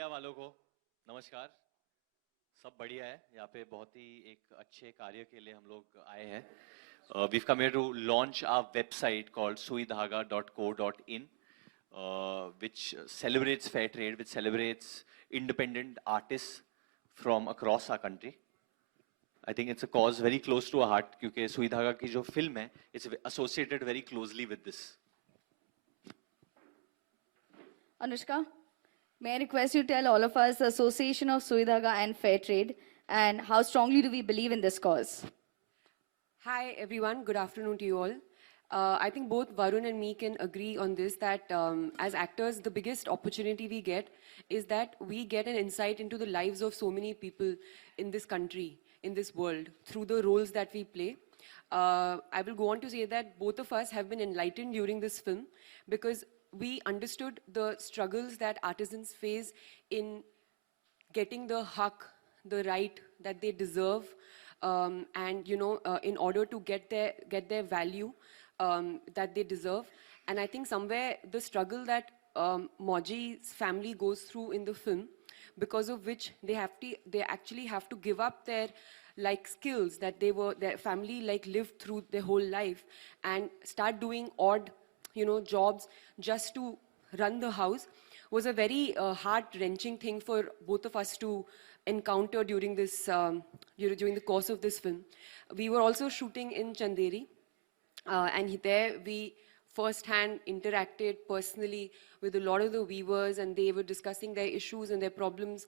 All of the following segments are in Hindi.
मीडिया वालों को नमस्कार। सब बढ़िया है यहाँ पे, बहुत ही एक अच्छे कार्य के लिए हम लोग आए हैं। We've come here to launch our website called suidhaga.co.in, which celebrates fair trade, which celebrates independent artists from across our country. I think it's a cause very close to our heart क्योंकि सुई धागा की जो फिल्म है, it's associated very closely with this. Anushka, may I request you to tell all of us the association of Sui Dhaga and Fair Trade and how strongly do we believe in this cause? Hi everyone, good afternoon to you all. I think both Varun and me can agree on this that as actors, the biggest opportunity we get is that we get an insight into the lives of so many people in this country, in this world, through the roles that we play. I will go on to say that both of us have been enlightened during this film because we understood the struggles that artisans face in getting the haq, the right that they deserve, and in order to get their value that they deserve. And I think somewhere the struggle that Moji's family goes through in the film, because of which they actually have to give up their skills that their family lived through their whole life and start doing odd jobs just to run the house, was a very heart-wrenching thing for both of us to encounter during this during the course of this film. We were also shooting in Chanderi, and there we first-hand interacted personally with a lot of the weavers, and they were discussing their issues and their problems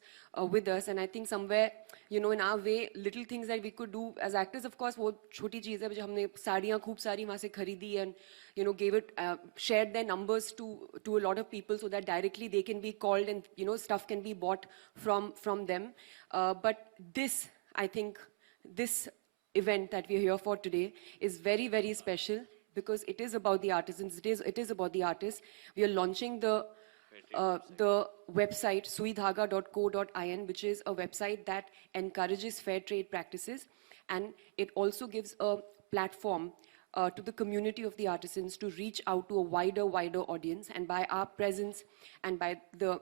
with us. And I think somewhere, in our way, little things that we could do as actors, of course, वो छोटी चीज़ है, जो हमने साड़ियाँ खूब सारी वहाँ से खरीदी and gave it, shared their numbers to a lot of people so that directly they can be called and stuff can be bought from them. But this, I think, this event that we are here for today is very, very special because it is about the artisans. It is about the artists. We are launching the website suidhaga.co.in, which is a website that encourages fair trade practices, and it also gives a platform to the community of the artisans to reach out to a wider audience. And by our presence and by the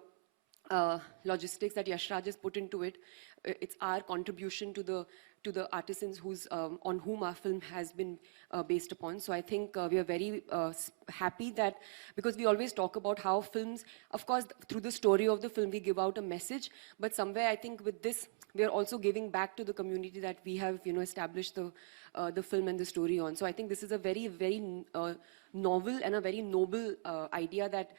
logistics that Yashraj has put into it, it's our contribution to the artisans on whom our film has been based upon. So I think we are very happy that, because we always talk about how films, of course, through the story of the film, we give out a message, but somewhere I think with this, we are also giving back to the community that we have, established the film and the story on. So I think this is a very, very novel and a very noble idea that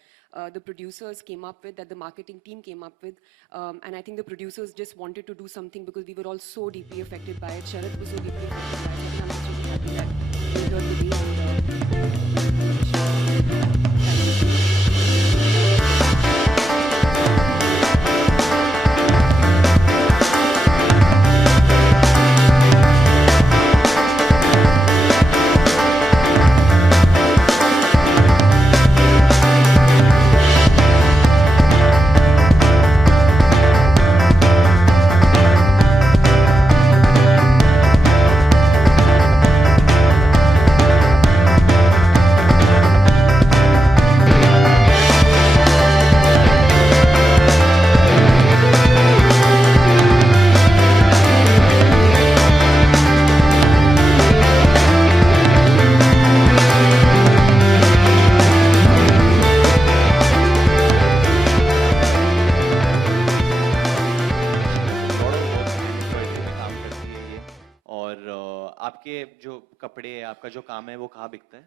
the producers came up with, that the marketing team came up with. And I think the producers just wanted to do something because we were all so deeply affected by it. Sharad was so deeply affected by it. And I'm just really happy that we're here today. आपके जो कपड़े, आपका जो काम है वो कहाँ बिकता है?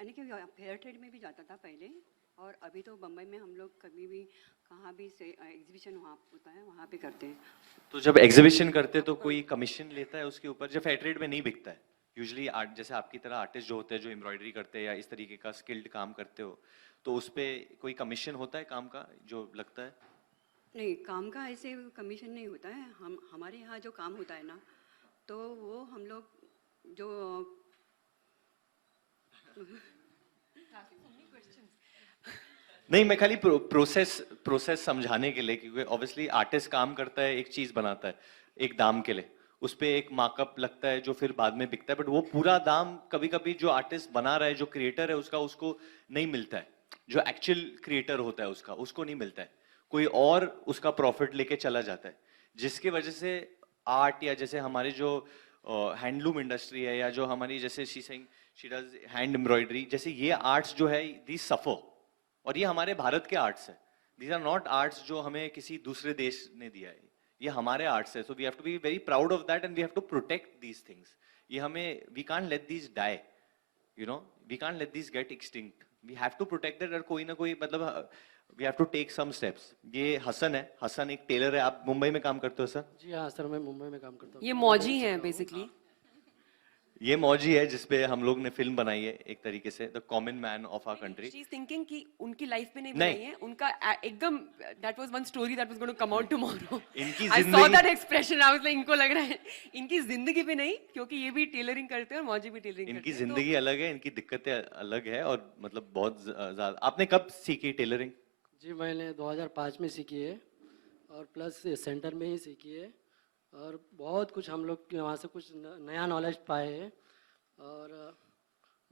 यानी कि फेयर ट्रेड में भी जाता था पहले, और अभी तो बम्बई में हम लोग कभी भी कहाँ भी से एग्जीबिशन वहाँ होता है वहाँ पे करते हैं। तो जब एग्जीबिशन करते तो कोई कमीशन लेता है उसके ऊपर? जब फेयर ट्रेड में नहीं बिकता है, यूजुअली जैसे आपकी तरह आर्टिस्ट जो होते हैं, जो एम्ब्रॉयडरी करते हैं या इस तरीके का स्किल्ड काम करते हो, तो उस पर कोई कमीशन होता है काम का जो लगता है? नहीं, काम का ऐसे कमीशन नहीं होता है। हमारे यहाँ जो काम होता है ना, तो वो हम लोग जो नहीं, मैं खाली प्रोसेस समझाने के लिए, क्योंकि ऑब्वियसली आर्टिस्ट काम करता है, एक चीज बनाता है एक दाम के लिए, उस पर एक मार्कअप लगता है जो फिर बाद में बिकता है, बट वो पूरा दाम कभी कभी जो आर्टिस्ट बना रहा है, जो क्रिएटर है उसका, उसको नहीं मिलता है, जो एक्चुअल क्रिएटर होता है उसका, उसको नहीं मिलता है। कोई और उसका प्रॉफिट लेके चला जाता है, जिसकी वजह से आर्ट या जैसे हमारे जो हैंडलूम इंडस्ट्री है या जो हमारी जैसे शी डज हैंड एम्ब्रॉयडरी, जैसे ये आर्ट्स जो है दी सफर, और ये हमारे भारत के आर्ट्स है, दीज आर नॉट आर्ट्स जो हमें किसी दूसरे देश ने दिया है, ये हमारे आर्ट्स है. So we have to be very proud of that and we have to protect these things. ये हमें, we can't let these die, you know, we can't let these get extinct, we have to protect that. और कोई ना कोई मतलब we have to take some steps. ये हसन है, हसन एक टेलर है. आप मुंबई में काम करते हो सर? जी हाँ सर, मैं मुंबई में काम करता हूँ. ये मौजी हैं बेसिकली. ये मौजी है जिसपे हम लोग ने फिल्म बनाई है एक तरीके से, the common man of our country. She is thinking कि उनकी लाइफ में नहीं बनाई है, उनका एकदम that was one story that was going to come out tomorrow. इनकी आई सॉ जिंदगी, that expression, I was like इनको लग रहा है इनकी जिंदगी पे नहीं, क्योंकि ये भी टेलरिंग करते हैं और मौजी भी टेलरिंग करते हैं. इनकी जिंदगी अलग है, इनकी दिक्कतें अलग है, और मतलब बहुत ज्यादा. आपने कब सीखी टेलरिंग? जी मैंने 2005 में सीखी है, और प्लस सेंटर में ही सीखी है, और बहुत कुछ हम लोग वहाँ से कुछ नया नॉलेज पाए हैं, और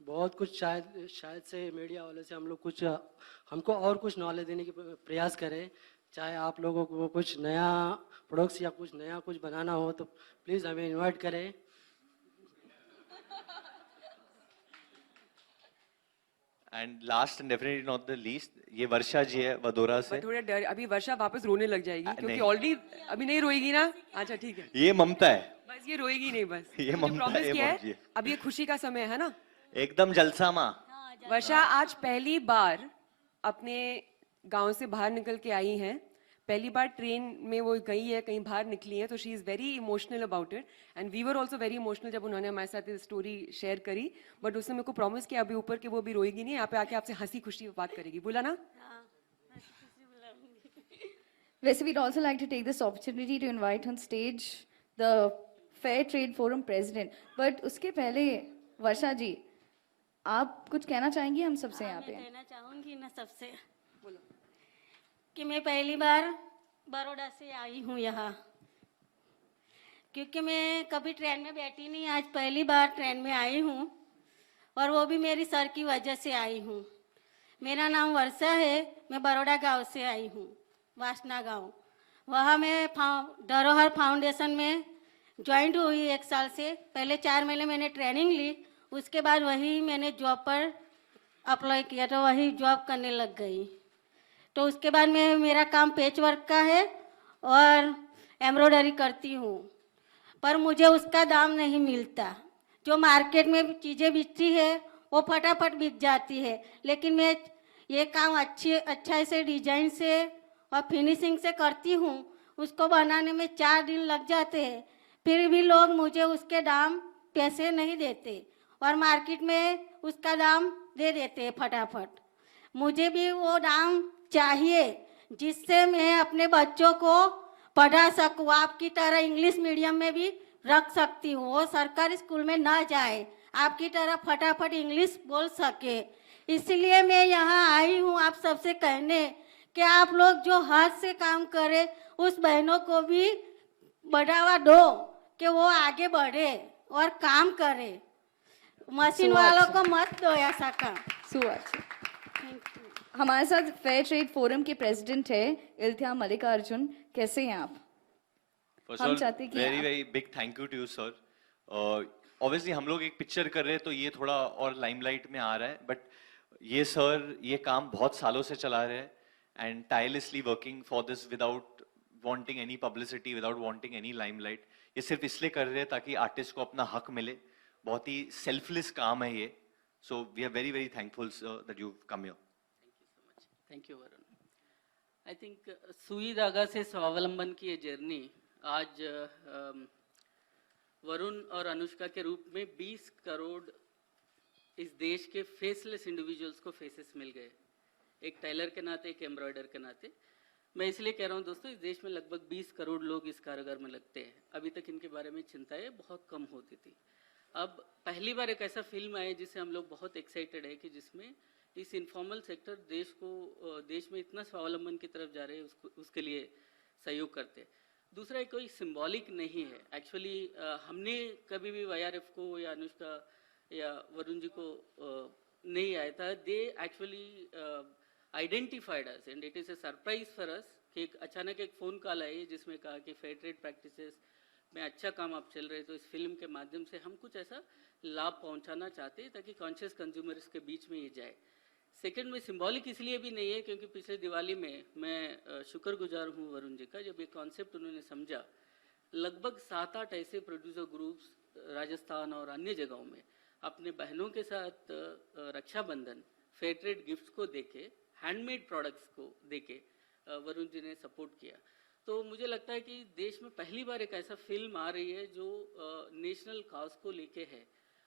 बहुत कुछ शायद से मीडिया वाले से हम लोग कुछ हमको और कुछ नॉलेज देने की प्रयास करें. चाहे आप लोगों को कुछ नया प्रोडक्ट्स या कुछ नया कुछ बनाना हो तो प्लीज़ हमें इनवाइट करें. And last and definitely not the least, ये वर्षा जी है वडोदरा से. बट थोड़ा डर, अभी वर्षा वापस रोने लग जाएगी क्योंकि नहीं. ऑलरेडी अभी नहीं रोएगी ना. अच्छा ठीक है, ये ममता है, बस ये रोएगी नहीं, बस ये मुझे ममता promise है, किया मौजी है. है. अब ये खुशी का समय है ना. एकदम जलसा माँ. वर्षा आज पहली बार अपने गांव से बाहर निकल के आई हैं. पहली बार ट्रेन में वो गई है, कहीं बाहर निकली है, तो she is very emotional about it. And we were also very emotional जब उन्होंने हमारे साथ स्टोरी शेयर करी. बट उसने मेरे को प्रॉमिस किया अभी ऊपर कि वो भी रोएगी नहीं, यहाँ पे आके आपसे हंसी खुशी बात करेगी. बोला ना. Vese, we'd also like to take this opportunity to invite on stage the Fair Trade Forum president. But उसके पहले वर्षा जी, आप कुछ कहना चाहेंगी हम सबसे यहाँ पे? मैं कहना चाहूँगी ना सबसे कि मैं पहली बार बड़ौदा से आई हूँ यहाँ, क्योंकि मैं कभी ट्रेन में बैठी नहीं, आज पहली बार ट्रेन में आई हूँ, और वो भी मेरी सर की वजह से आई हूँ. मेरा नाम वर्षा है, मैं बड़ौदा गांव से आई हूँ, वासना गांव. वहाँ मैं धरोहर फाउंडेशन में ज्वाइंट हुई 1 साल से. पहले 4 महीने मैंने ट्रेनिंग ली, उसके बाद वही मैंने जॉब पर अप्लाई किया, तो वही जॉब करने लग गई. तो उसके बाद में मेरा काम पैच वर्क का है और एम्ब्रॉयडरी करती हूँ, पर मुझे उसका दाम नहीं मिलता. जो मार्केट में चीज़ें बिकती है वो फटाफट बिक जाती है, लेकिन मैं ये काम अच्छा से डिजाइन से और फिनिशिंग से करती हूँ. उसको बनाने में 4 दिन लग जाते हैं, फिर भी लोग मुझे उसके दाम पैसे नहीं देते, और मार्केट में उसका दाम दे देते हैं फटाफट. मुझे भी वो दाम चाहिए जिससे मैं अपने बच्चों को पढ़ा सकूँ, आपकी तरह इंग्लिश मीडियम में भी रख सकती हूँ. वो सरकारी स्कूल में ना जाए, आपकी तरह फटाफट इंग्लिश बोल सके. इसलिए मैं यहाँ आई हूँ आप सबसे कहने कि आप लोग जो हाथ से काम करें उस बहनों को भी बढ़ावा दो कि वो आगे बढ़े और काम करे. मशीन वालों को मत दो ऐसा काम. सुअच्छा. हमारे साथ फेयर ट्रेड फोरम के प्रेसिडेंट है इल्तिया मल्लिकार्जुन. कैसे हैं आप? हम चाहते हैं कि very very big thank you to you sir. Obviously हम लोग एक पिक्चर कर रहे हैं तो ये थोड़ा और लाइमलाइट में आ रहा है, बट ये सर ये काम बहुत सालों से चला रहे हैं and tirelessly working for this without wanting any publicity, without wanting any limelight. ये सिर्फ इसलिए कर रहे हैं ताकि आर्टिस्ट को अपना हक मिले. बहुत ही सेल्फलेस काम है ये. So we are very very thankful sir that you come here. Thank you Varun. I think Sui Dhaaga से स्वावलंबन की ये जर्नी आज वरुण और अनुष्का के रूप में 20 करोड़ इस देश के फेसलेस इंडिविजुअल्स को फेसेस मिल गए. एक टेलर के नाते, एक एम्ब्रॉयडर के नाते. मैं इसलिए कह रहा हूँ दोस्तों, इस देश में लगभग 20 करोड़ लोग इस कारोबार में लगते हैं. अभी तक इनके बारे में चिंताएं बहुत कम होती थी. अब पहली बार एक ऐसा फिल्म आया जिससे हम लोग बहुत एक्साइटेड है कि जिसमें इस इनफॉर्मल सेक्टर देश में इतना स्वावलंबन की तरफ जा रहे हैं, उसके लिए सहयोग करते हैं. दूसरा कोई सिंबॉलिक नहीं है एक्चुअली. हमने कभी भी YRF को या अनुष्का या वरुण जी को नहीं आया था. They actually identified us and it is a surprise for us कि एक अचानक एक फ़ोन कॉल आई जिसमें कहा कि फेयर ट्रेड प्रैक्टिसेस में अच्छा काम आप चल रहे, तो इस फिल्म के माध्यम से हम कुछ ऐसा लाभ पहुंचाना चाहते हैं ताकि कॉन्शियस कंज्यूमर्स के बीच में ये जाए। सेकंड में सिंबॉलिक इसलिए भी नहीं है क्योंकि पिछले दिवाली में मैं शुक्रगुजार हूँ वरुण जी का, जब ये कॉन्सेप्ट उन्होंने समझा। लगभग 7-8 ऐसे प्रोड्यूसर ग्रुप्स राजस्थान और अन्य जगहों में अपने बहनों के साथ रक्षाबंधन फेयर ट्रेड गिफ्ट्स को देके, हैंडमेड प्रोडक्ट्स को देके वरुण जी ने सपोर्ट किया। तो मुझे लगता है कि देश में पहली बार एक ऐसा फिल्म आ रही है जो नेशनल कॉज को लेके है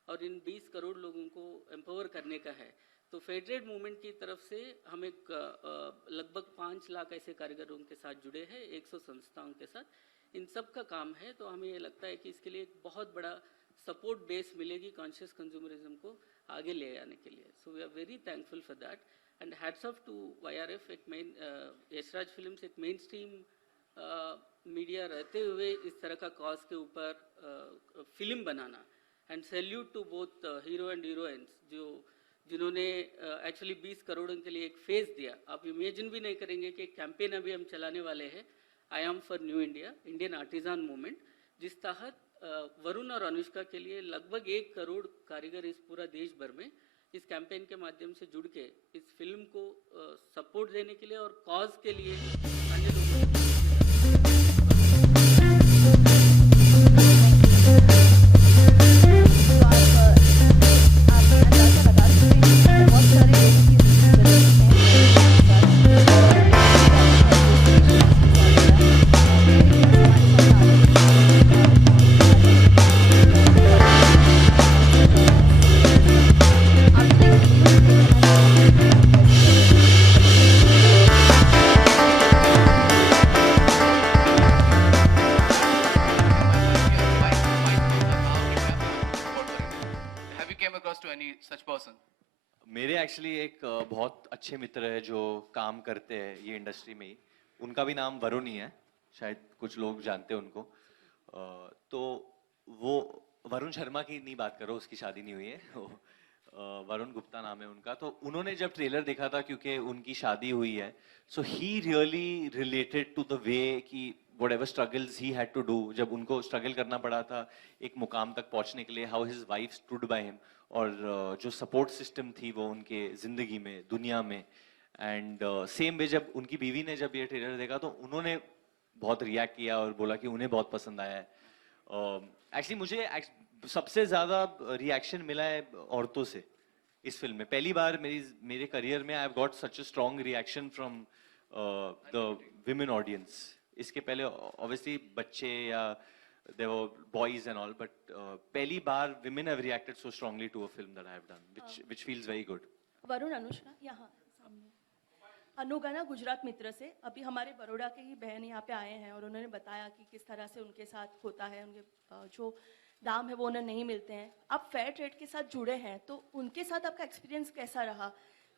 और इन 20 करोड़ लोगों को एम्पावर करने का है। तो फेयर ट्रेड मूवमेंट की तरफ से हम एक लगभग 5 लाख ऐसे कारीगरों के साथ जुड़े हैं, 100 संस्थाओं के साथ, इन सब का काम है। तो हमें ये लगता है कि इसके लिए एक बहुत बड़ा सपोर्ट बेस मिलेगी कॉन्शियस कंज्यूमरिज्म को आगे ले आने के लिए। So we are very thankful for that and hats off to YRF, एक मेन यशराज फिल्म्स एक मेन स्ट्रीम मीडिया रहते हुए इस तरह का कॉज के ऊपर फिल्म बनाना। And salute to both hero and heroines जिन्होंने एक्चुअली 20 करोड़ों के लिए एक फेस दिया। आप इमेजिन भी नहीं करेंगे कि एक कैंपेन अभी हम चलाने वाले हैं, I am for new India, Indian artisan movement, जिस तहत वरुण और अनुष्का के लिए लगभग 1 करोड़ कारीगर इस पूरा देश भर में इस कैंपेन के माध्यम से जुड़ के इस फिल्म को सपोर्ट देने के लिए और कॉज के लिए अन्य लोगों को मेरे एक्चुअली एक बहुत अच्छे मित्र है जो काम करते हैं ये इंडस्ट्री में ही, उनका भी नाम वरुण ही है, शायद कुछ लोग जानते हैं उनको। तो वो वरुण शर्मा की नहीं बात करो, उसकी शादी नहीं हुई है, वरुण गुप्ता नाम है उनका। तो उन्होंने जब ट्रेलर देखा था, क्योंकि उनकी शादी हुई है, so he really related to the way कि whatever struggles he had to do, जब उनको स्ट्रगल करना पड़ा था एक मुकाम तक पहुंचने के लिए, how his wife stood by him, और जो सपोर्ट सिस्टम थी वो उनके ज़िंदगी में, दुनिया में। एंड सेम वे जब उनकी बीवी ने जब ये ट्रेलर देखा तो उन्होंने बहुत रिएक्ट किया और बोला कि उन्हें बहुत पसंद आया है। एक्चुअली मुझे सबसे ज़्यादा रिएक्शन मिला है औरतों से इस फिल्म में। पहली बार मेरे करियर में I have got such a strong reaction from the women audience. इसके पहले ऑब्वियसली बच्चे या there were boys and all, but पहली बार women have reacted so strongly to a film that I have done, which feels very good. Varun Anushka यहाँ सामने। अनुगा ना गुजरात मित्र से अभी हमारे बड़ौदा के ही बहन यहाँ पे आए हैं और उन्होंने बताया कि किस तरह से उनके साथ होता है, उनके जो दाम है वो उन्हें नहीं मिलते हैं। आप फेयर ट्रेड के साथ जुड़े हैं तो उनके साथ आपका एक्सपीरियंस कैसा रहा,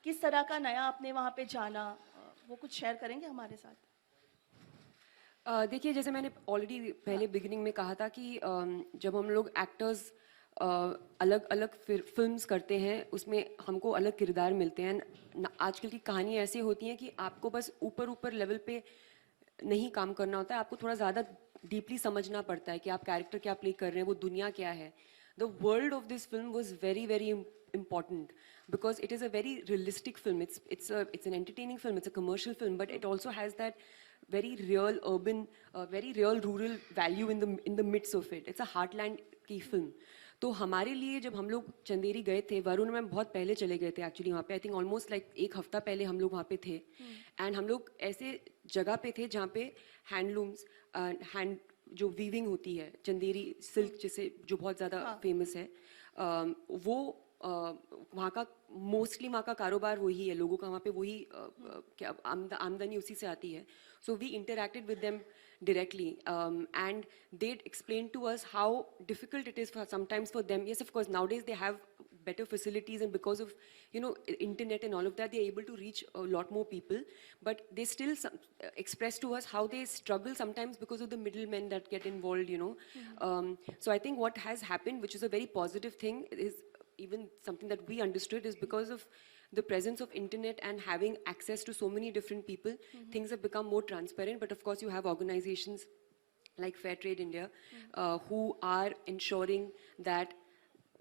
किस तरह का नया आपने वहाँ पे जाना, वो कुछ शेयर करेंगे हमारे साथ? देखिए, जैसे मैंने ऑलरेडी पहले बिगिनिंग में कहा था कि जब हम लोग एक्टर्स अलग अलग फिल्म्स करते हैं उसमें हमको अलग किरदार मिलते हैं। आजकल की कहानी ऐसी होती हैं कि आपको बस ऊपर ऊपर लेवल पे नहीं काम करना होता है, आपको थोड़ा ज़्यादा डीपली समझना पड़ता है कि आप कैरेक्टर क्या प्ले कर रहे हैं, वो दुनिया क्या है। The world of this film was very very important because it is a very realistic film. It's an entertaining film, it's a commercial film, but it also has that very real urban, very real rural value in the midst of it. It's a heartland की film. तो हमारे लिए जब हम लोग चंदेरी गए थे, वरुण में बहुत पहले चले गए थे एक्चुअली वहाँ पे, आई थिंक ऑलमोस्ट लाइक 1 हफ्ता पहले हम लोग वहाँ पे थे। एंड हम लोग ऐसे जगह पे थे जहाँ पे हैंडलूम्स, हैंड जो वीविंग होती है, चंदेरी सिल्क जिसे जो बहुत ज़्यादा फेमस है, वो वहाँ का मोस्टली वहाँ का कारोबार वही है, लोगों का वहाँ पे वही क्या आमदनी उसी से आती है। So we interacted with them directly and they explained to us how difficult it is for sometimes for them. Yes, of course, nowadays they have better facilities and because of, you know, internet and all of that, they're able to reach a lot more people, but they still express to us how they struggle sometimes because of the middlemen that get involved, you know. So I think what has happened, which is a very positive thing, is even something that we understood, is because of the presence of internet and having access to so many different people, things have become more transparent. But of course, you have organizations like Fair Trade India, who are ensuring that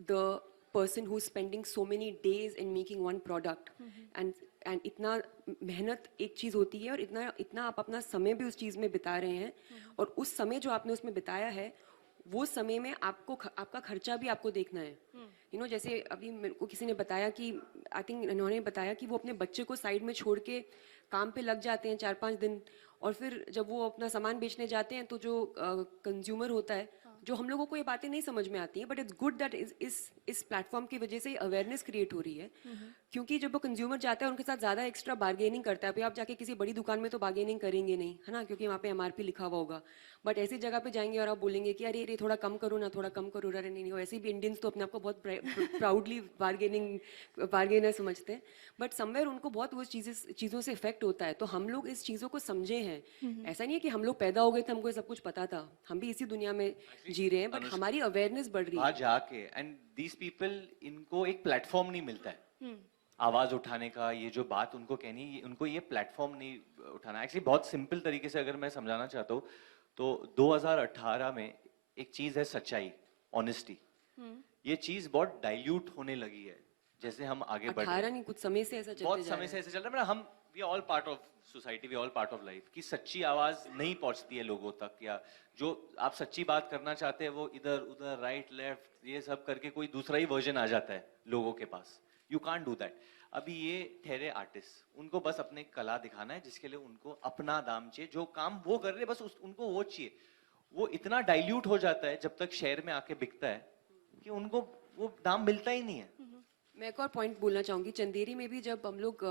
the person who's spending so many days in making one product and इतना मेहनत एक चीज़ होती है और इतना आप अपना समय भी उस चीज़ में बिता रहे हैं और उस समय जो आपने उसमें बिताया है वो समय में आपका खर्चा भी आपको देखना है जैसे अभी मेरे को किसी ने बताया कि आई थिंक इन्होंने बताया कि वो अपने बच्चे को साइड में छोड़ के काम पे लग जाते हैं 4-5 दिन और फिर जब वो अपना सामान बेचने जाते हैं तो जो कंज्यूमर होता है जो हम लोगों को ये बातें नहीं समझ में आती हैं बट इट्स गुड दैट इस प्लेटफॉर्म की वजह से अवेयरनेस क्रिएट हो रही है क्योंकि जब वो कंज्यूमर जाता है उनके साथ ज़्यादा एक्स्ट्रा बार्गेनिंग करता है अभी आप जाके किसी बड़ी दुकान में तो बार्गेनिंग करेंगे नहीं है ना क्योंकि वहाँ पे MRP लिखा हुआ होगा बट ऐसी जगह पे जाएंगे और आप बोलेंगे कि अरे थोड़ा कम करो ना थोड़ा कम करो अरे नहीं वैसे भी इंडियंस तो अपने आप को बहुत प्राउडली बार्गेनर समझते हैं बट समवेयर उनको बहुत वो चीज़ों से इफेक्ट होता है तो हम लोग इस चीज़ों को समझे हैं ऐसा नहीं है कि हम लोग पैदा हो गए थे हमको सब कुछ पता था हम भी इसी दुनिया में जी रहे हैं बट हमारी अवेयरनेस बढ़ रही है जाके एंड दीस पीपल इनको एक प्लेटफॉर्म नहीं मिलता है आवाज उठाने का ये जो बात उनको कहनी उनको ये प्लेटफॉर्म नहीं उठाना एक्चुअली बहुत सिंपल तरीके से अगर मैं समझाना चाहता हूँ तो 2018 में एक चीज है सच्चाई ऑनेस्टी ये चीज बहुत डाइल्यूट होने लगी है जैसे हम आगे बढ़ रहे हैं कुछ समय से ऐसा बहुत समय से ऐसे चल रहा है हम we all part of society we all part of life की सच्ची आवाज नहीं पहुंचती है लोगों तक या जो आप सच्ची बात करना चाहते हैं वो इधर उधर राइट लेफ्ट ये सब करके कोई दूसरा ही वर्जन आ जाता है लोगों के पास यू कांट डू दैट अभी ये ठहरे आर्टिस्ट उनको बस अपने कला दिखाना है जिसके लिए उनको अपना दाम चाहिए जो काम वो कर रहे बस उनको वो चाहिए वो इतना डाइल्यूट हो जाता है जब तक शहर में आके बिकता है कि उनको वो दाम मिलता ही नहीं है मैं एक और पॉइंट बोलना चाहूँगी चंदेरी में भी जब हम लोग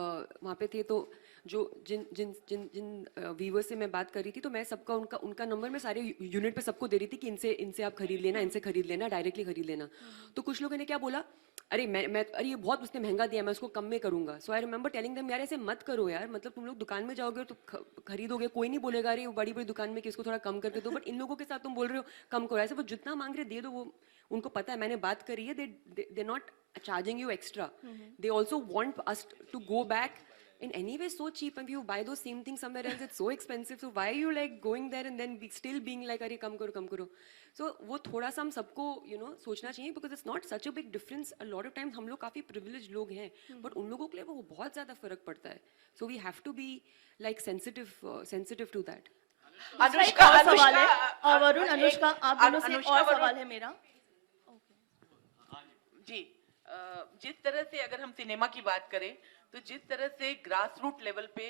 वहाँ पे थे तो जो जिन जिन जिन जिन वीवर्स से मैं बात कर रही थी तो मैं सबका उनका नंबर मैं सारे यूनिट पे सबको दे रही थी कि इनसे आप खरीद लेना इनसे खरीद लेना डायरेक्टली खरीद लेना तो कुछ लोगों ने क्या बोला अरे अरे ये बहुत उसने महंगा दिया मैं उसको कम में करूंगा सो आई रिमेंबर टेलिंग देम यार ऐसे मत करो यार मतलब तुम लोग दुकान में जाओगे तो खरीदोगे कोई नहीं बोलेगा अरे वो बड़ी बड़ी दुकान में कि इसको थोड़ा कम करके दो बट इन लोगों के साथ तुम बोल रहे हो कम करो ऐसे वो जितना मांग रहे दे दो वो उनको पता है मैंने बात करी है they not charging you extra they also want us to go back in any way so cheap and if you buy those same things somewhere else it's so expensive so why are you like going there and then still being like अरे कम करो so वो थोड़ा सा हम सबको सोचना चाहिए because it's not such a big difference a lot of times हम लोग काफी privileged लोग हैं but उन लोगों के लिए वो बहुत ज्यादा फर्क पड़ता है so we have to be like sensitive to that Anushka सवाल है वरुण अनुष्का आप दोनों से और सवाल है मेरा जी जिस तरह से अगर हम सिनेमा की बात करें तो जिस तरह से ग्रास रूट लेवल पे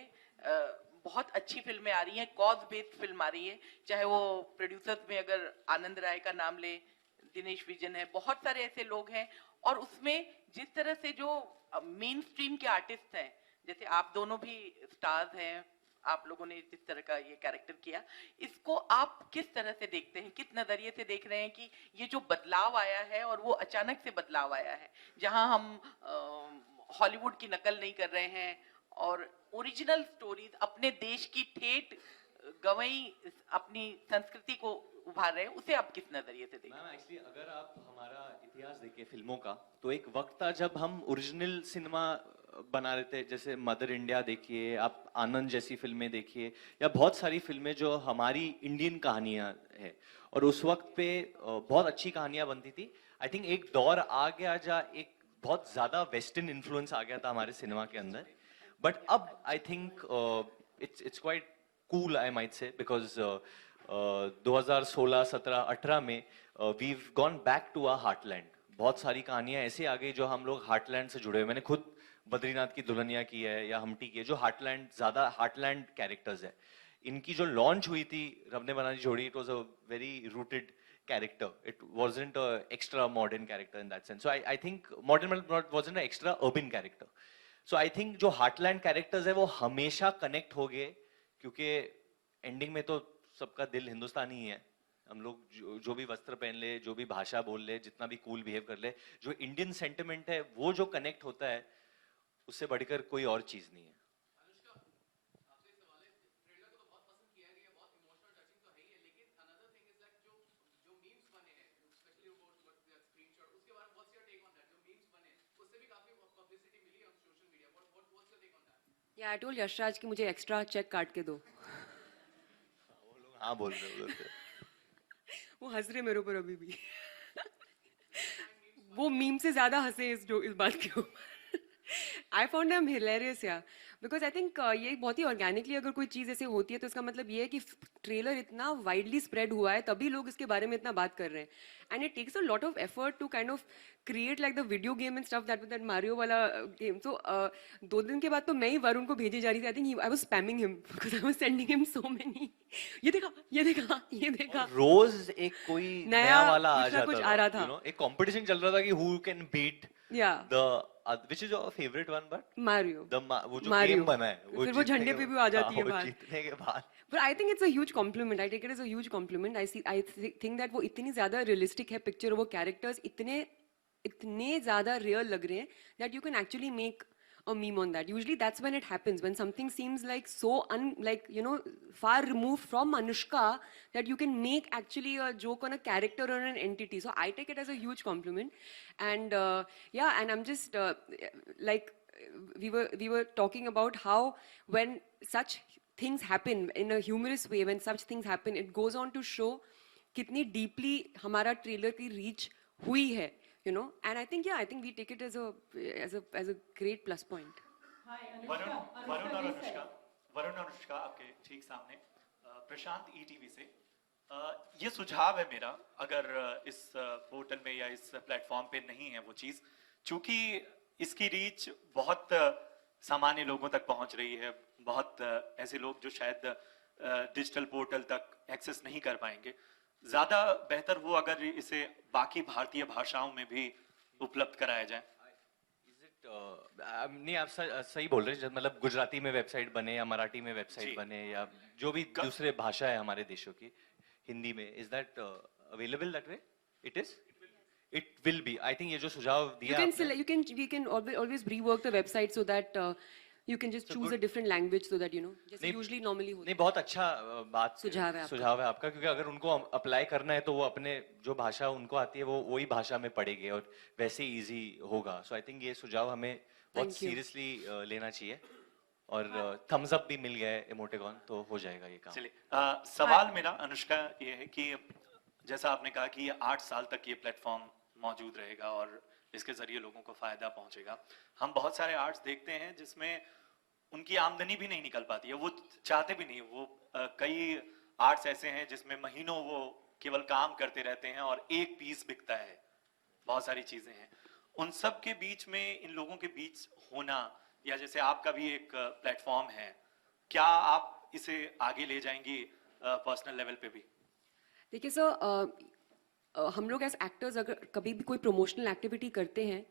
बहुत अच्छी फिल्में आ रही हैं कॉज बेस्ड फिल्म आ रही है चाहे वो प्रोड्यूसर्स में अगर आनंद राय का नाम ले दिनेश विजन है बहुत सारे ऐसे लोग हैं और उसमें जिस तरह से जो मेन स्ट्रीम के आर्टिस्ट हैं जैसे आप दोनों भी स्टार्स हैं आप लोगों ने जिस तरह का ये कैरेक्टर किया इसको आप किस तरह से देखते हैं किस नजरिए से देख रहे हैं कि ये जो बदलाव आया है और वो अचानक से बदलाव आया है जहां हम हॉलीवुड की नकल नहीं कर रहे हैं और ओरिजिनल स्टोरीज अपने देश की ठेठ गवई अपनी संस्कृति को उभार रहे हैं उसे आप किस नजरिए से देखते हैं एक्चुअली अगर आप हमारा इतिहास देखें फिल्मों का तो एक वक्त था जब हम ओरिजिनल सिनेमा बना रहे थे जैसे मदर इंडिया देखिए आप आनंद जैसी फिल्में देखिए या बहुत सारी फिल्में जो हमारी इंडियन कहानियां है और उस वक्त पे बहुत अच्छी कहानियां बनती थी आई थिंक एक दौर आ गया जहाँ एक बहुत ज्यादा वेस्टर्न इन्फ्लुएंस आ गया था हमारे सिनेमा के अंदर बट अब I think it's quite cool I might say because 2016, 17, 18 में we've gone back to our heartland बहुत सारी कहानियां ऐसे आ गई जो हम लोग हार्टलैंड से जुड़े हुए मैंने खुद बद्रीनाथ की दुल्हनिया की है या हमटी की है जो हार्टलैंड कैरेक्टर्स है इनकी जो लॉन्च हुई थी रब ने बनाई जोड़ी it was a very rooted character it wasn't a extra modern character in that sense so I think modern wasn't an extra urban character so I think जो heartland characters है वो हमेशा connect हो गए क्योंकि ending में तो सबका दिल हिंदुस्तानी ही है हम लोग जो भी वस्त्र पहन ले जो भी भाषा बोल ले जितना भी cool behave कर ले जो Indian sentiment है वो जो connect होता है उससे बढ़कर कोई और चीज नहीं है या आई टोल्ड यशराज कि मुझे एक्स्ट्रा चेक काट के दो. हाँ बोल रहे. वो हंस रहे मेरे ऊपर अभी भी. वो मीम से ज्यादा हंसे इस बात के ऊपर. आई फाउंड देम हिलेरियस या बिकॉज आई थिंक ये बहुत ही ऑर्गेनिकली अगर कोई चीज़ ऐसे होती है तो इसका मतलब ये है कि ट्रेलर इतना वाइडली स्प्रेड हुआ है तभी लोग इसके बारे में इतना बात कर रहे हैं. And it takes a lot of effort to kind of create like the video game and stuff that Mario वाला गेम. सो 2 दिन के बाद तो मैं ही वरुण को भेजी जा रही थी. I think I was spamming him because I was sending him so many. ये देखा रोज एक कोई नया वाला आ जाता कुछ आ रहा था. You know, एक कंपटीशन चल रहा था कि who can beat which is your favorite one, but Mario. वो जो गेम बना है फिर वो झंडे पे भी आ जाती है बात. जीतने के बाद. But I think it's a huge compliment. I take it as a huge compliment. I think that वो इतनी ज़्यादा realistic है picture, वो characters इतने ज़्यादा real लग रहे हैं that you can actually make a meme on that. Usually that's when it happens, when something seems like so far removed from Anushka that you can make actually a joke on a character or an entity. So I take it as a huge compliment. And and I'm just we were talking about how when such things happen in a humorous way, when such things happen, it goes on to show kitni deeply हमारा trailer की reach हुई है. You know, and I think we take it as a great plus point. Varun और अनुष्का आपके ठीक सामने. प्रशांत ETV से. ये सुझाव है मेरा, अगर इस पोर्टल में या इस प्लेटफॉर्म पे नहीं है वो चीज़, चूंकि इसकी रीच बहुत सामान्य लोगों तक पहुंच रही है, बहुत ऐसे लोग जो शायद डिजिटल पोर्टल तक एक्सेस नहीं कर पाएंगे. ज़्यादा बेहतर हो अगर इसे बाकी भारतीय भाषाओं में भी उपलब्ध कराया जाए. नहीं, आप सही बोल रहे हैं. मतलब गुजराती में वेबसाइट बने या मराठी में वेबसाइट बने या जो भी दूसरे भाषा है हमारे देशों की, हिंदी में, is that available that way? It is, it will be. I think ये जो सुझाव दिया we can always rework the website so that you can just choose a different language so that जैसे usually normally होता है. नहीं, बहुत अच्छा सुझाव है आपका, क्योंकि अगर उनको अप्लाई करना है तो वो अपने जो भाषा उनको आती है वो वही भाषा में पढ़ेंगे और वैसे इजी होगा. सो आई थिंक ये सुझाव हमें बहुत सीरियसली लेना चाहिए. और थम्स अप भी मिल गया है इमोटिकॉन, तो हो जाएगा ये काम. चलिए, सवाल मेरा अनुष्का ये है कि जैसा आपने कहा कि ये 8 साल तक ये प्लेटफॉर्म मौजूद रहेगा और इसके जरिए लोगों को फायदा पहुंचेगा. हम बहुत सारे आर्ट्स देखते हैं जिसमें उनकी आमदनी भी नहीं निकल पाती है, वो चाहते भी नहीं. वो कई आर्ट्स ऐसे हैं जिसमें महीनों वो केवल काम करते रहते हैं और एक पीस बिकता है. बहुत सारी चीजें हैं. उन सब के बीच में इन लोगों के बीच होना, या जैसे आपका भी एक प्लेटफॉर्म है, क्या आप इसे आगे ले जाएंगी पर्सनल लेवल पे भी? देखिए सर, हम लोग एज एक्टर्स अगर कभी भी कोई प्रमोशनल एक्टिविटी करते हैं,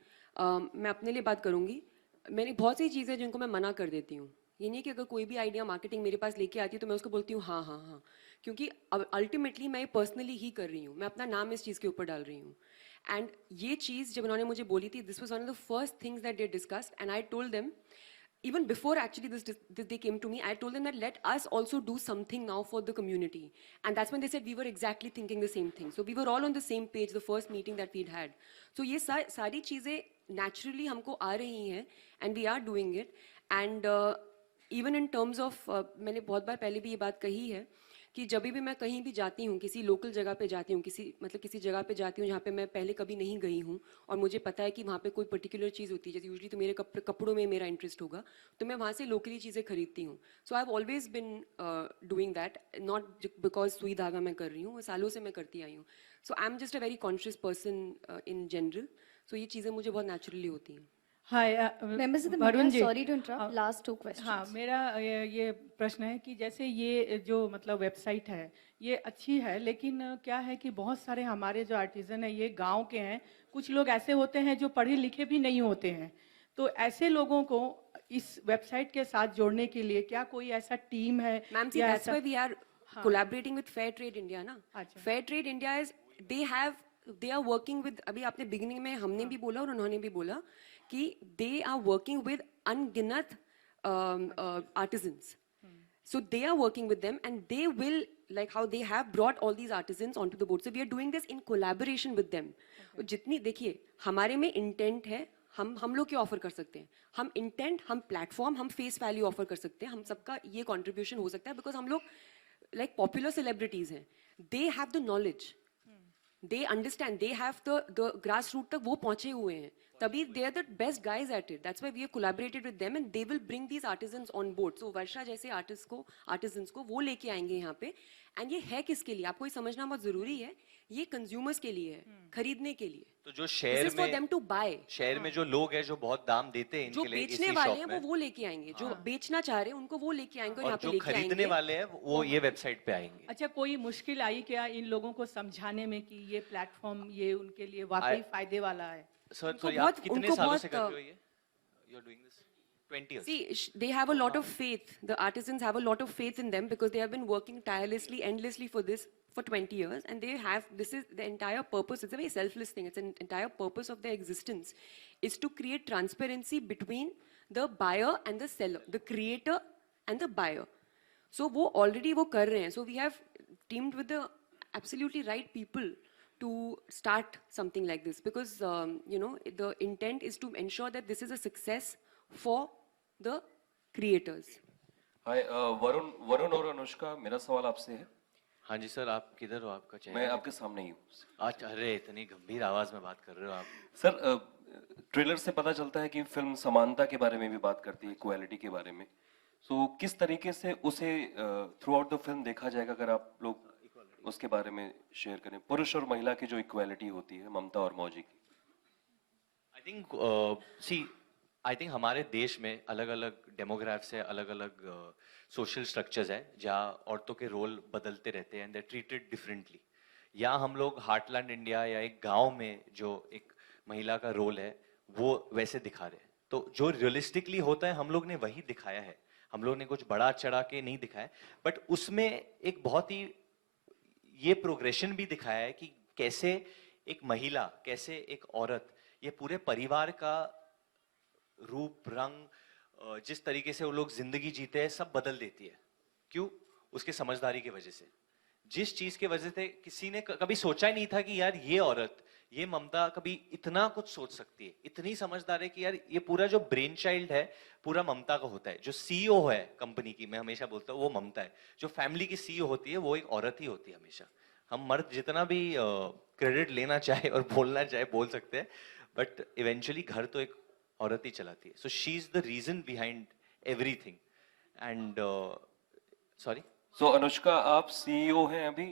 मैं अपने लिए बात करूंगी, मैंने बहुत सी चीज़ें जिनको मैं मना कर देती हूँ. ये नहीं कि अगर कोई भी आइडिया मार्केटिंग मेरे पास लेके आती है तो मैं उसको बोलती हूँ हाँ, क्योंकि अल्टीमेटली मैं पर्सनली ही कर रही हूँ, मैं अपना नाम इस चीज़ के ऊपर डाल रही हूँ. एंड ये चीज़ जब उन्होंने मुझे बोली थी, this was one of the first things that they discussed, and I told them even before actually this they came to me, I told them that let us also do something now for the community. And that's when they said we were exactly thinking the same thing. So we were all on the same page the first meeting that we'd had. So ये सारी चीज़ें naturally हमको आ रही हैं and we are doing it. And even in terms of मैंने बहुत बार पहले भी ये बात कही है कि जब भी मैं कहीं भी जाती हूँ, किसी लोकल जगह पे जाती हूँ, किसी जगह पे जाती हूँ जहाँ पे मैं पहले कभी नहीं गई हूँ और मुझे पता है कि वहाँ पे कोई पर्टिकुलर चीज़ होती है, जैसे यूजली तो मेरे कपड़ों में मेरा इंटरेस्ट होगा, तो मैं वहाँ से लोकली चीज़ें खरीदती हूँ. So I have always been doing that, not because सुई धागा मैं कर रही हूँ, सालों से मैं करती आई हूँ. So I am just a very conscious person in general. So ये चीज़ें मुझे बहुत नेचुरली होती हैं. Members of the media, sorry to interrupt. Last 2 questions. हाँ, मेरा ये प्रश्न है कि जैसे ये जो मतलब वेबसाइट है ये अच्छी है, लेकिन क्या है कि बहुत सारे हमारे जो आर्टिजन है ये गांव के हैं, कुछ लोग ऐसे होते हैं जो पढ़े लिखे भी नहीं होते हैं, तो ऐसे लोगों को इस वेबसाइट के साथ जोड़ने के लिए क्या कोई ऐसा टीम है? Ma'am ji, that's why we are collaborating with Fair Trade India ना. Fair Trade India is they are working with, अभी आपने बिगिनिंग में हमने भी बोला और उन्होंने भी बोला कि they are working with अनगिनत artisans. So they are working with them and they will, like how they have brought all these artisans onto the board. So we are doing this in collaboration with them. जितनी देखिए हमारे में इंटेंट है, हम लोग क्या ऑफर कर सकते हैं? हम इंटेंट, हम प्लेटफॉर्म, हम फेस वैल्यू ऑफर कर सकते हैं. हम सबका ये कंट्रीब्यूशन हो सकता है बिकॉज हम लोग लाइक पॉपुलर सेलिब्रिटीज हैं. They have the knowledge, they understand, they have the grass root तक वो पहुंचे हुए हैं. तभी they are the best guys at it. That's why we have collaborated with them and they will bring these artisans on board. So वर्षा जैसे artisans को वो लेके आएंगे यहाँ पे. And ये है किसके लिए? आपको ये समझना बहुत जरूरी है. ये consumers के लिए है, खरीदने के लिए. तो जो शहर This is for them to buy. शहर में जो लोग हैं जो बहुत दाम देते हैं जो इनके लिए बेचने इसी वाले शॉप हैं में, वो लेके आएंगे. जो बेचना चाह रहे हैं उनको वो लेके आएंगे और यहाँ और पे जो लेके खरीदने आएंगे. वाले हैं वो ये वेबसाइट पे आएंगे. अच्छा, कोई मुश्किल आई क्या इन लोगों को समझाने में कि ये प्लेटफॉर्म ये उनके लिए वाकई फायदे वाला है? सर तो आप कितने सालों से कर रहे हो ये? You are doing this 20 years. See, they have a lot of faith. The artisans have a lot of faith in them because they have been working tirelessly, endlessly for this for 20 years. And they have, this is the entire purpose. It's a very selfless thing. It's an entire purpose of their existence is to create transparency between the buyer and the seller, the creator and the buyer. So वो already वो कर रहे हैं. So we have teamed with the absolutely right people to start something like this because you know the intent is to ensure that this is a success for the creators. हाय वरुण और अनुष्का, मेरा सवाल आपसे है. हाँ जी सर, आप किधर हो? आपका चैनल मैं आपके सामने ही हूँ. आज अरे इतनी गंभीर आवाज में बात कर रहे हो आप. सर ट्रेलर से पता चलता है कि फिल्म समानता के बारे में भी बात करती है, इक्वालिटी के बारे में. तो किस तरीके से उसे थ्रू आउट द फिल्म देखा जाएगा अगर आप लोग उसके बारे में शेयर करें? पुरुष और महिला की जो इक्वालिटी होती है ममता और मौजी की. आई थिंक हमारे देश में अलग अलग डेमोग्राफ्स है, अलग अलग सोशल स्ट्रक्चर्स है जहाँ औरतों के रोल बदलते रहते हैं एंड दे ट्रीटेड डिफरेंटली. या हम लोग हार्टलैंड इंडिया या एक गांव में जो एक महिला का रोल है वो वैसे दिखा रहे हैं. तो जो रियलिस्टिकली होता है हम लोग ने वही दिखाया है. हम लोग ने कुछ बड़ा चढ़ा के नहीं दिखाया, बट उसमें एक बहुत ही ये प्रोग्रेशन भी दिखाया है कि कैसे एक महिला, कैसे एक औरत ये पूरे परिवार का रूप रंग, जिस तरीके से वो लोग जिंदगी जीते हैं सब बदल देती है. क्यों? उसके समझदारी की वजह से. जिस चीज के वजह से किसी ने कभी सोचा ही नहीं था कि यार ये औरत, ये ममता कभी इतना कुछ सोच सकती है, इतनी समझदार है कि यार ये पूरा जो ब्रेन चाइल्ड है पूरा ममता का होता है. जो सीईओ है कंपनी की, मैं हमेशा बोलता हूँ वो ममता है. जो फैमिली की सीईओ होती है वो एक औरत ही होती है हमेशा. हम मर्द जितना भी क्रेडिट लेना चाहे और बोलना चाहे बोल सकते हैं, बट इवेंचुअली घर तो एक औरत ही चलाती है. So she is the reason behind everything. And sorry, so Anushka आप सीईओ हैं अभी.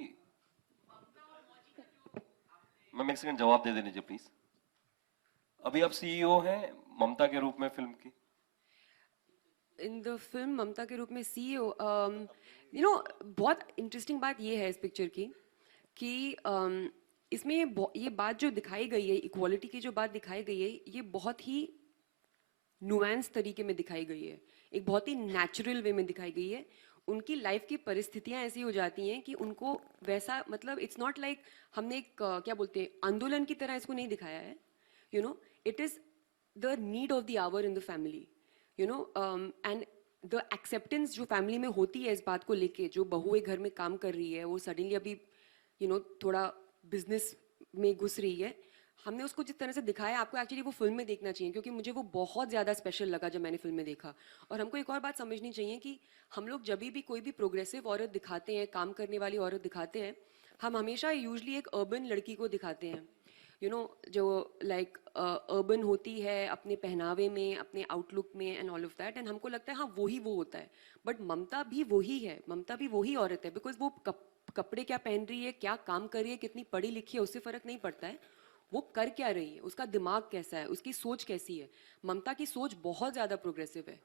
मैं एक सेकंड जवाब दे दीजिए प्लीज. अभी आप सीईओ हैं ममता के रूप में फिल्म की. इन द फिल्म ममता के रूप में सीईओ, यू नो बहुत इंटरेस्टिंग बात ये है इस पिक्चर की कि इसमें ये बात जो दिखाई गई है, इक्वालिटी की जो बात दिखाई गई है, ये बहुत ही नुआंस तरीके में दिखाई गई है, एक बहुत ही नेचुरल वे में दिखाई गई है. उनकी लाइफ की परिस्थितियां ऐसी हो जाती हैं कि उनको वैसा, मतलब इट्स नॉट लाइक हमने एक क्या बोलते हैं आंदोलन की तरह इसको नहीं दिखाया है. You know it is the need of the hour in the family, you know, and the acceptance जो फैमिली में होती है इस बात को लेके. जो बहू एक घर में काम कर रही है, वो सडनली अभी यू नो थोड़ा बिजनेस में घुस रही है. हमने उसको जिस तरह से दिखाया, आपको एक्चुअली वो फिल्म में देखना चाहिए क्योंकि मुझे वो बहुत ज़्यादा स्पेशल लगा जब मैंने फिल्म में देखा. और हमको एक और बात समझनी चाहिए कि हम लोग जब भी कोई भी प्रोग्रेसिव औरत दिखाते हैं, काम करने वाली औरत दिखाते हैं, हम हमेशा यूजली एक अर्बन लड़की को दिखाते हैं, यू नो, जो लाइक अर्बन होती है अपने पहनावे में, अपने आउटलुक में and all of that. And हमको लगता है हाँ वही वो होता है, बट ममता भी वही है, ममता भी वही औरत है. बिकॉज वो कपड़े क्या पहन रही है, क्या काम कर रही है, कितनी पढ़ी लिखी है, उससे फ़र्क नहीं पड़ता है. वो कर क्या रही है, उसका दिमाग कैसा है, उसकी सोच कैसी है. ममता की सोच बहुत ज़्यादा प्रोग्रेसिव है.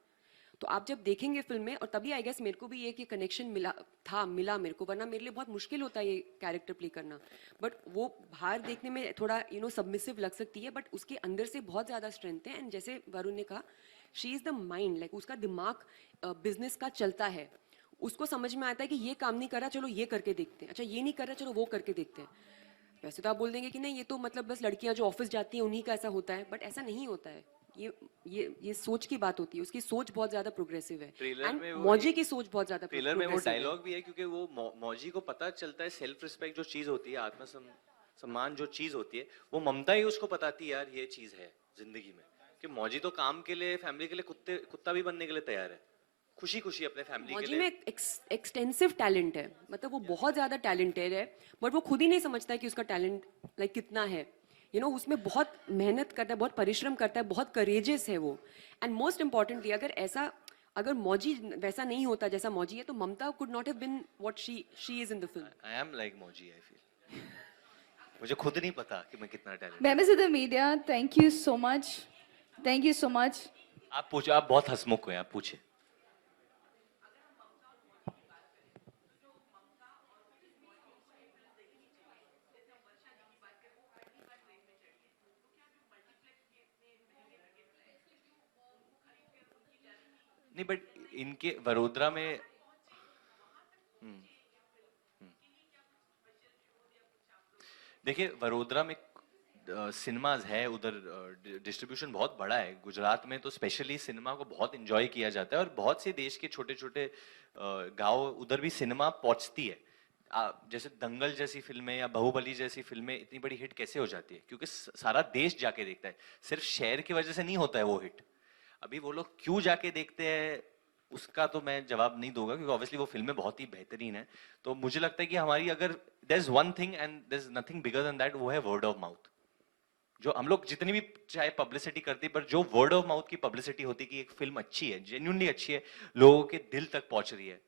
तो आप जब देखेंगे फिल्म में, और तभी आई गेस मेरे को भी एक ये कनेक्शन मिला मेरे को, वरना मेरे लिए बहुत मुश्किल होता है ये कैरेक्टर प्ले करना. बट वो बाहर देखने में थोड़ा यू नो सबमिसिव लग सकती है, बट उसके अंदर से बहुत ज़्यादा स्ट्रेंथ है. एंड जैसे वरुण ने कहा, she is the mind, like उसका दिमाग बिजनेस का चलता है. उसको समझ में आता है कि ये काम नहीं कर रहा, चलो ये करके देखते हैं. अच्छा ये नहीं कर रहा, चलो वो करके देखते हैं. वैसे तो आप बोल देंगे कि नहीं ये तो मतलब बस लड़कियां जो ऑफिस जाती हैं उन्हीं का ऐसा होता है, बट ऐसा नहीं होता है. ये सोच की बात होती है. उसकी सोच बहुत ज्यादा प्रोग्रेसिव है. एंड मौजी की सोच बहुत ज्यादा ट्रेलर में वो डायलॉग भी है क्योंकि वो मौजी को पता चलता है सेल्फ रिस्पेक्ट जो चीज होती है, आत्मसम्मान जो चीज होती है, वो ममता ही उसको बताती है यार ये चीज है जिंदगी में. कि मौजी तो काम के लिए, फैमिली के लिए कुत्ता भी बनने के लिए तैयार है, खुशी खुशी अपने फैमिली के मौजी लिए। में एक्सटेंसिव टैलेंट है, मतलब वो बहुत ज़्यादा टैलेंटेड है, बट वो खुद ही नहीं समझता है कि उसका टैलेंट लाइक कितना है। उसमें बहुत मेहनत करता है, बहुत परिश्रम करता है, बहुत करेजियस है वो। एंड मोस्ट इम्पॉर्टेंटली अगर मौजी वैसा नहीं होता जैसा मौजी है, तो Mamta could not have been what she is in the film. I am like Mauji, I feel. मुझे खुद नहीं पता कि मैं कितना talent. Members of the media, thank you so much. Thank you so much. आप पूछो, आप बहुत हंसमुख हैं, आप पूछे। नहीं, बट इनके वडोदरा में देखिए, वडोदरा में सिनेमाज है, उधर डिस्ट्रीब्यूशन बहुत बड़ा है। गुजरात में तो स्पेशली सिनेमा को बहुत एंजॉय किया जाता है, और बहुत से देश के छोटे छोटे गांव उधर भी सिनेमा पहुंचती है। जैसे दंगल जैसी फिल्में या बाहुबली जैसी फिल्में इतनी बड़ी हिट कैसे हो जाती है? क्योंकि सारा देश जाके देखता है, सिर्फ शहर की वजह से नहीं होता है वो हिट। अभी वो लोग क्यों जाके देखते हैं उसका तो मैं जवाब नहीं दूंगा, क्योंकि ऑब्वियसली वो फिल्में बहुत ही बेहतरीन है। तो मुझे लगता है कि हमारी, अगर there is one thing and there is nothing bigger than that, वो है वर्ड ऑफ माउथ। जो हम लोग जितनी भी चाहे पब्लिसिटी करते, पर जो वर्ड ऑफ माउथ की पब्लिसिटी होती है कि एक फिल्म अच्छी है, जेन्युइनली अच्छी है, लोगों के दिल तक पहुंच रही है,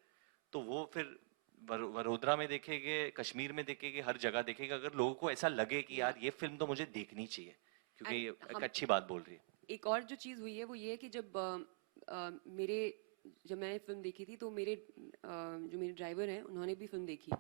तो वो फिर वडोदरा में देखेंगे, कश्मीर में देखेंगे, हर जगह देखेंगे। अगर लोगों को ऐसा लगे कि यार ये फिल्म तो मुझे देखनी चाहिए, क्योंकि ये एक अच्छी बात बोल रही है। एक और जो चीज़ हुई है वो ये है कि जब मैंने फिल्म देखी थी, तो जो मेरे ड्राइवर हैं उन्होंने भी फिल्म देखी,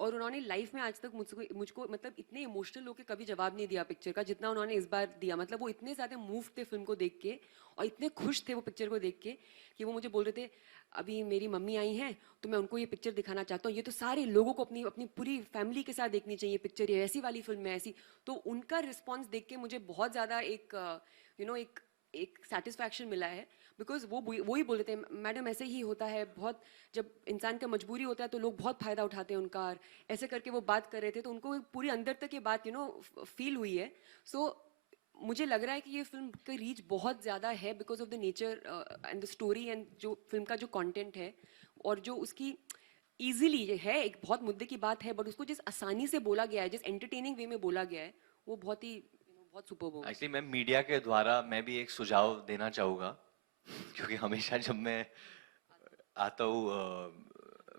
और उन्होंने लाइफ में आज तक मुझको मतलब इतने इमोशनल होकर कभी जवाब नहीं दिया पिक्चर का जितना उन्होंने इस बार दिया। मतलब वो इतने ज़्यादा मूव थे फिल्म को देख के, और इतने खुश थे वो पिक्चर को देख के, कि वो मुझे बोल रहे थे अभी मेरी मम्मी आई हैं तो मैं उनको ये पिक्चर दिखाना चाहता हूँ, ये तो सारे लोगों को अपनी पूरी फैमिली के साथ देखनी चाहिए पिक्चर, ये ऐसी वाली फिल्म है ऐसी। तो उनका रिस्पॉन्स देख के मुझे बहुत ज़्यादा एक सेटिस्फैक्शन मिला है, बिकॉज वो ही बोल रहे थे मैडम ऐसे ही होता है, बहुत जब इंसान का मजबूरी होता है तो लोग बहुत फ़ायदा उठाते हैं उनका, और ऐसे करके वो बात कर रहे थे, तो उनको पूरी अंदर तक ये बात फील हुई है। सो मुझे लग रहा है कि ये फिल्म का रीच बहुत ज़्यादा है because of the nature and the story, and जो फिल्म का जो कंटेंट है, और जो उसकी ईजिली ये है, एक बहुत मुद्दे की बात है, बट उसको जिस आसानी से बोला गया है, जिस एंटरटेनिंग वे में बोला गया है, वो बहुत ही बहुत सुपर्ब है। एक्चुअली मैं मीडिया के द्वारा मैं भी एक सुझाव देना चाहूँगा, क्योंकि हमेशा जब मैं आता हूँ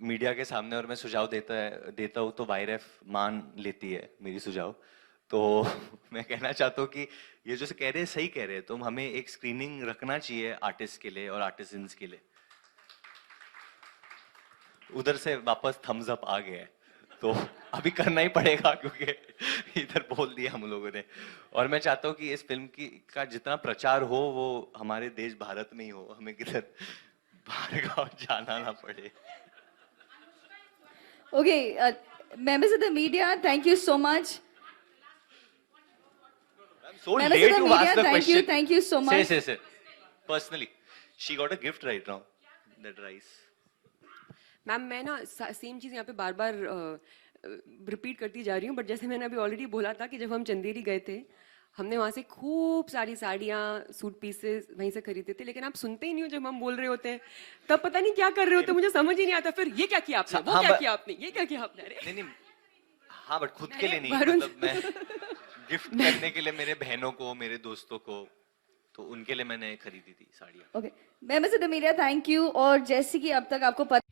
मीडिया के सामने और मैं सुझाव देता हूँ तो वायरएफ मान लेती है मेरी सुझाव। तो मैं कहना चाहता हूँ कि ये जो से कह रहे हैं सही कह रहे हैं, तो हमें एक स्क्रीनिंग रखना चाहिए आर्टिस्ट के लिए और आर्टिसंस के लिए। उधर से वापस थम्स अप आ गया है, तो अभी करना ही पड़ेगा क्योंकि इधर बोल दिया हम लोगों ने। और मैं चाहता हूँ कि इस फिल्म का जितना प्रचार हो वो हमारे देश भारत में ही हो, हमें किधर बाहर गाँव जाना ना पड़े। Okay, members of the media, thank you so much. I'm so Members late of the to ask media, the question. thank you so much. Say. Personally, she got a gift right now. That rice. Ma'am मैं ना सेम चीज़ यहाँ पे बार बार रिपीट करती जा रही हूँ, बट जैसे मैंने अभी ऑलरेडी बोला था कि जब हम चंदेरी गए थे, हमने वहाँ से खूब सारी साड़ियाँ, सूट पीसेस वहीं से खरीदे थे, लेकिन आप सुनते ही नहीं हो जब हम बोल रहे होते हैं, तब पता नहीं क्या कर रहे होते, मुझे समझ ही नहीं आता। फिर ये क्या किया आपने, वो क्या किया आपने, ये क्या किया आपने? अरे नहीं, हाँ, बट खुद के लिए नहीं, वरुण मतलब मैं गिफ्ट करने के लिए मेरे बहनों को, मेरे दोस्तों को, तो उनके लिए मैंने खरीदी थी साड़ियाँ। Okay, members of the media, thank you. और जैसे कि अब तक आपको पता